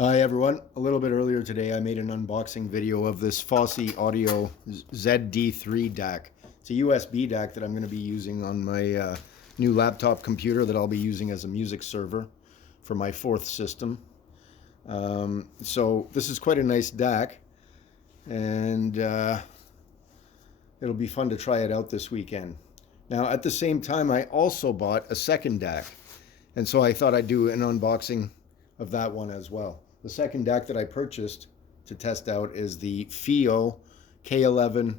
Hi everyone. A little bit earlier today I made an unboxing video of this Fosi Audio ZD3 DAC. It's a USB DAC that I'm going to be using on my new laptop computer that I'll be using as a music server for my fourth system. So this is quite a nice DAC, and it'll be fun to try it out this weekend. Now at the same time I also bought a second DAC, and so I thought I'd do an unboxing of that one as well. The second DAC that I purchased to test out is the FIIO K11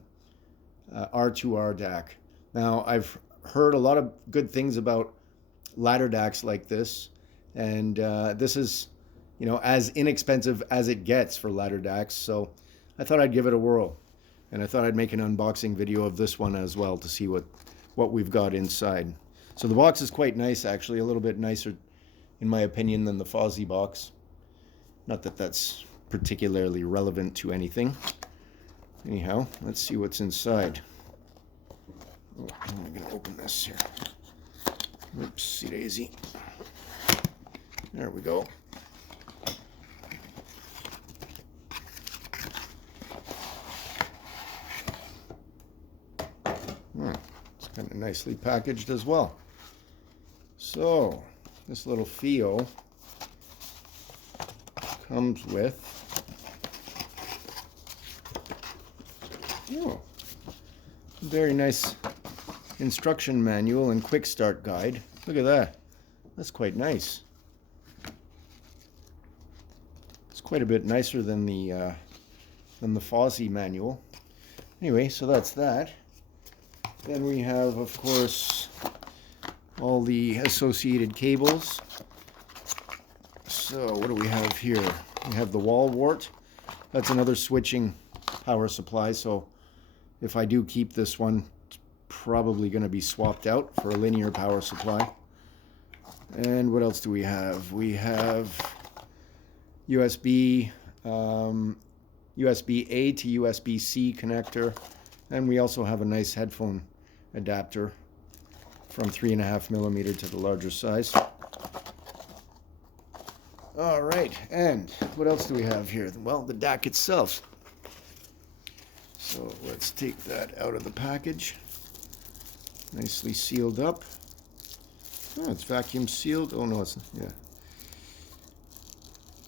R2R DAC. Now, I've heard a lot of good things about ladder DACs like this, and this is, as inexpensive as it gets for ladder DACs, so I thought I'd give it a whirl, and I thought I'd make an unboxing video of this one as well to see what we've got inside. So the box is quite nice, actually, a little bit nicer in my opinion than the Fosi box. Not that that's particularly relevant to anything. Anyhow, let's see what's inside. Oh, I'm going to open this here. Oopsie daisy. There we go. It's kind of nicely packaged as well. So, this little FIIO comes with very nice instruction manual and quick start guide. Look at that. That's quite nice. It's quite a bit nicer than the Fosi manual. Anyway, so that's that. Then we have, of course, all the associated cables. So what do we have here? We have the wall wart. That's another switching power supply, so if I do keep this one, it's probably going to be swapped out for a linear power supply. And what else do we have? We have USB A to USB-C connector, and we also have a nice headphone adapter from 3.5mm to the larger size. All right, and what else do we have here? Well, the DAC itself. So let's take that out of the package. Nicely sealed up. Oh, it's vacuum sealed. Oh no, it's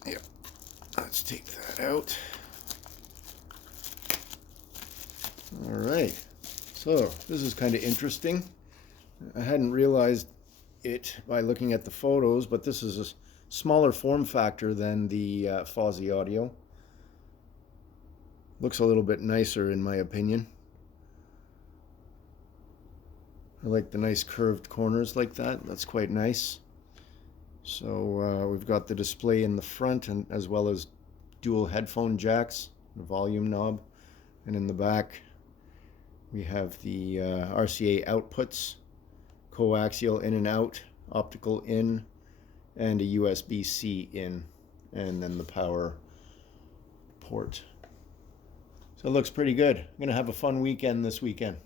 yeah. Let's take that out. All right. So this is kind of interesting. I hadn't realized it by looking at the photos, but this is a smaller form factor than the Fosi Audio. Looks a little bit nicer in my opinion. I like the nice curved corners like that. That's quite nice. So we've got the display in the front, and as well as dual headphone jacks, the volume knob, and in the back we have the RCA outputs, coaxial in and out, optical in, and a USB-C in, and then the power port. So it looks pretty good. I'm going to have a fun weekend this weekend.